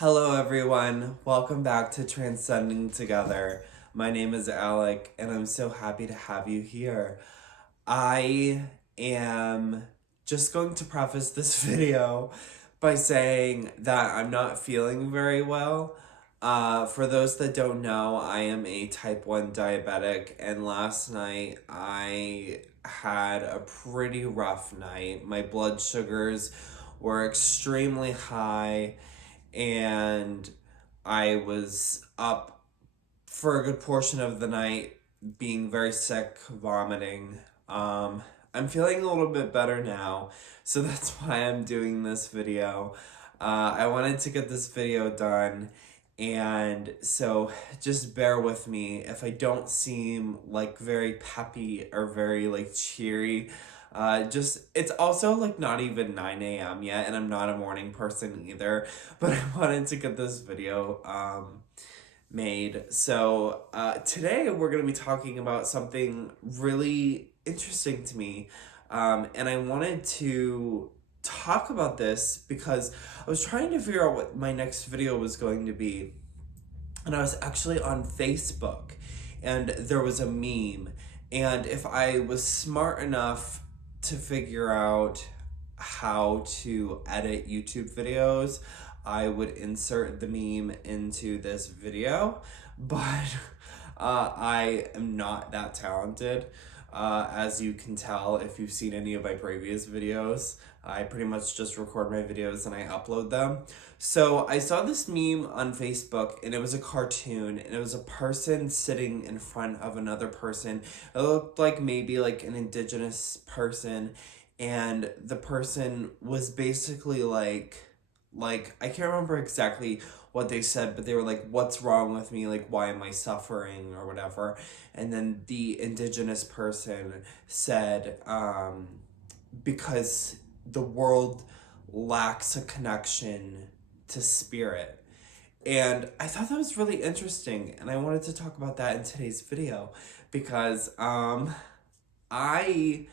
Hello, everyone. Welcome back to Transcending Together. My name is Alec, and I'm so happy to have you here. I am just going to preface this video by saying that I'm not feeling very well. For those that don't know, I am a type 1 diabetic, and last night I had a pretty rough night. My blood sugars were extremely high, and I was up for a good portion of the night, being very sick, vomiting. I'm feeling a little bit better now, so that's why I'm doing this video. I wanted to get this video done, and so just bear with me if I don't seem like very peppy or very like cheery. It's also like not even 9 a.m. yet, and I'm not a morning person either, but I wanted to get this video made. So today we're going to be talking about something really interesting to me. And I wanted to talk about this because I was trying to figure out what my next video was going to be. And I was actually on Facebook, and there was a meme. And if I was smart enough to figure out how to edit YouTube videos, I would insert the meme into this video. But I am not that talented. As you can tell if you've seen any of my previous videos, I pretty much just record my videos and I upload them. So I saw this meme on Facebook, and it was a cartoon, and it was a person sitting in front of another person. It looked like maybe like an indigenous person, and the person was basically like I can't remember exactly what they said, but they were like, "What's wrong with me? Like, why am I suffering?" or whatever. And then the indigenous person said, because the world lacks a connection to spirit. And I thought that was really interesting, and I wanted to talk about that in today's video because I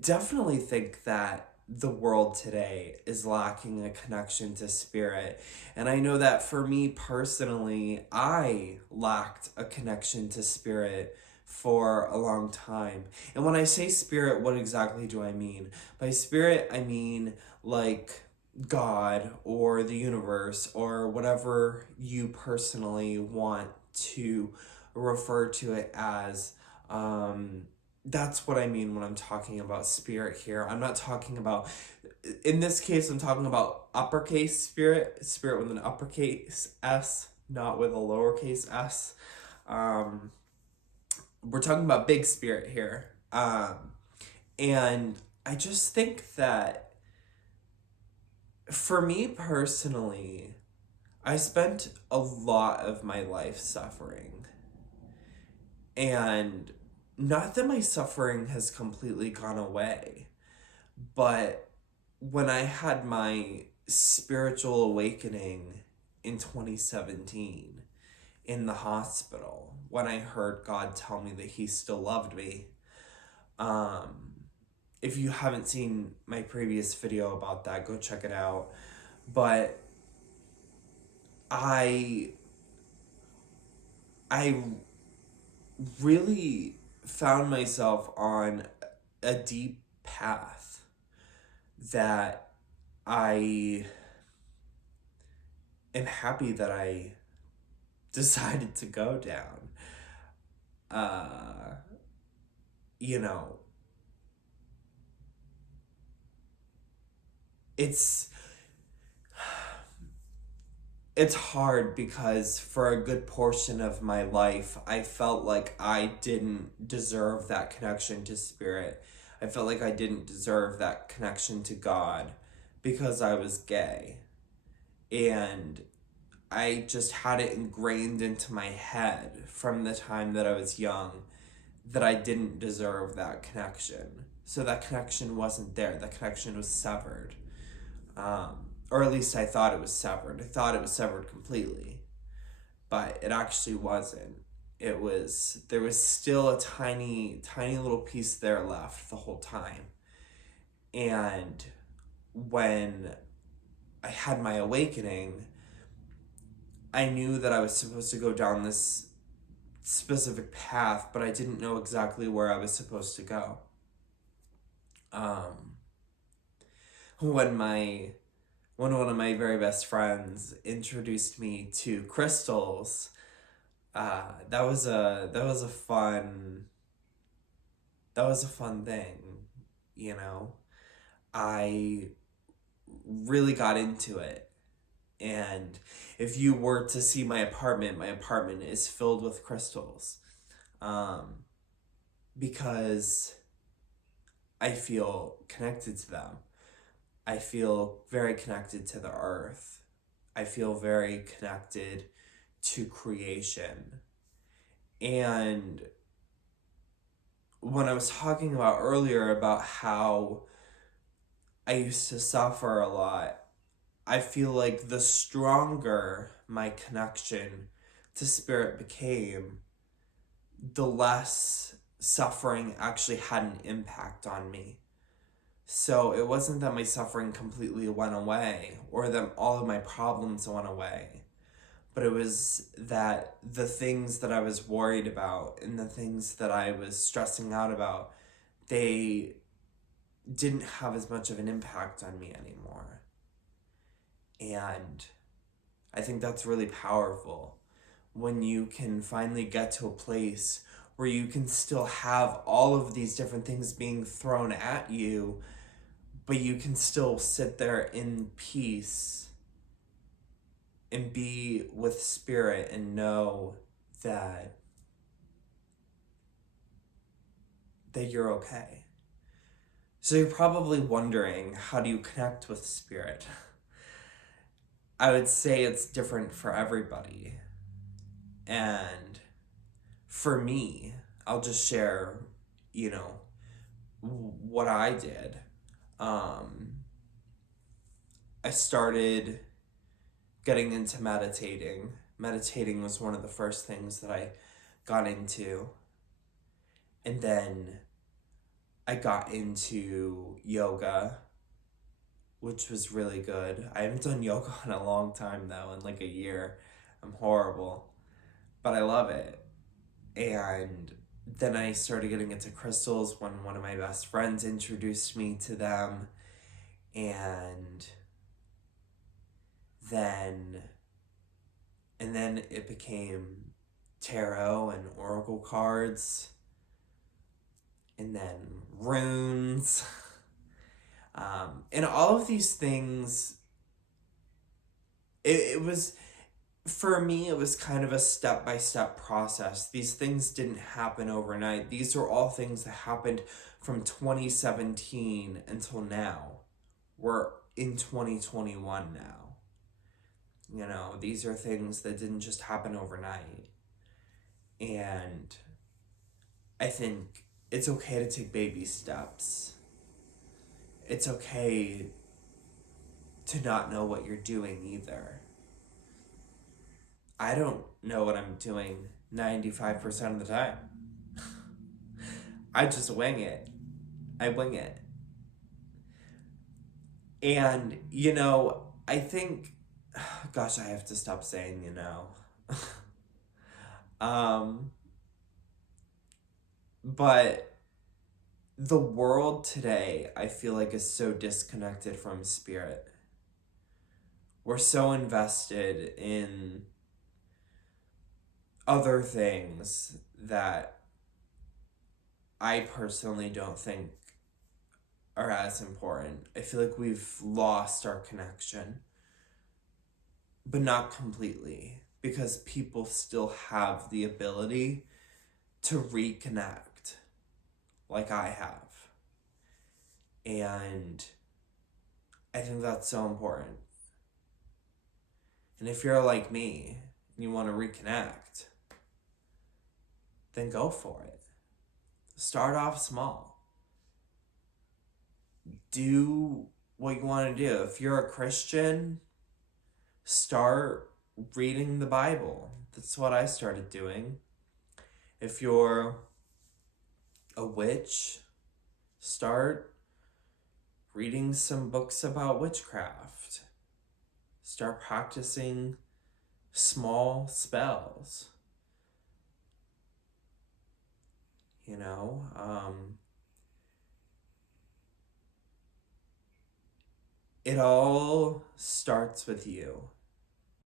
definitely think that the world today is lacking a connection to spirit. And I know that for me personally, I lacked a connection to spirit for a long time. And when I say spirit, what exactly do I mean? By spirit, I mean like God or the universe or whatever you personally want to refer to it as. That's what I mean when I'm talking about spirit here. I'm not talking about, in this case, I'm talking about uppercase spirit, spirit with an uppercase S, not with a lowercase s. Um, we're talking about big spirit here. And I just think that for me personally, I spent a lot of my life suffering. And not that my suffering has completely gone away, but when I had my spiritual awakening in 2017 in the hospital, when I heard God tell me that He still loved me, if you haven't seen my previous video about that, go check it out. But I I really found myself on a deep path that I am happy that I decided to go down. Uh, you know, it's it's hard because for a good portion of my life, I felt like I didn't deserve that connection to spirit. I felt like I didn't deserve that connection to God because I was gay. And I just had it ingrained into my head from the time that I was young that I didn't deserve that connection. So that connection wasn't there. That connection was severed. Or at least I thought it was severed. I thought it was severed completely, but it actually wasn't. There was still a tiny, tiny little piece there left the whole time. And when I had my awakening, I knew that I was supposed to go down this specific path, but I didn't know exactly where I was supposed to go. Um, when my when one of my very best friends introduced me to crystals, that was a fun thing, you know. I really got into it, and if you were to see my apartment is filled with crystals, um, because I feel connected to them. I feel very connected to the earth. I feel very connected to creation. And when I was talking about earlier about how I used to suffer a lot, I feel like the stronger my connection to spirit became, the less suffering actually had an impact on me. So it wasn't that my suffering completely went away or that all of my problems went away, but it was that the things that I was worried about and the things that I was stressing out about, they didn't have as much of an impact on me anymore. And I think that's really powerful when you can finally get to a place where you can still have all of these different things being thrown at you, but you can still sit there in peace and be with spirit and know that you're okay. So you're probably wondering, how do you connect with spirit? I would say it's different for everybody. And for me, I'll just share, you know, what I did. I started getting into meditating. Meditating was one of the first things that I got into. And then I got into yoga, which was really good. I haven't done yoga in a long time though, in like a year. I'm horrible, but I love it. And then I started getting into crystals when one of my best friends introduced me to them. And then it became tarot and oracle cards, and then runes. And all of these things, it was, for me, it was kind of a step-by-step process. These things didn't happen overnight. These are all things that happened from 2017 until now. We're in 2021 now. You know, these are things that didn't just happen overnight. And I think it's okay to take baby steps. It's okay to not know what you're doing either. I don't know what I'm doing 95% of the time. I just wing it. I wing it. And, you know, I think, gosh, I have to stop saying, you know. But the world today, I feel like, is so disconnected from spirit. We're so invested in other things that I personally don't think are as important. I feel like we've lost our connection, but not completely, because people still have the ability to reconnect like I have. And I think that's so important. And if you're like me and you want to reconnect, then go for it. Start off small. Do what you want to do. If you're a Christian, start reading the Bible. That's what I started doing. If you're a witch, start reading some books about witchcraft. Start practicing small spells. You know, it all starts with you.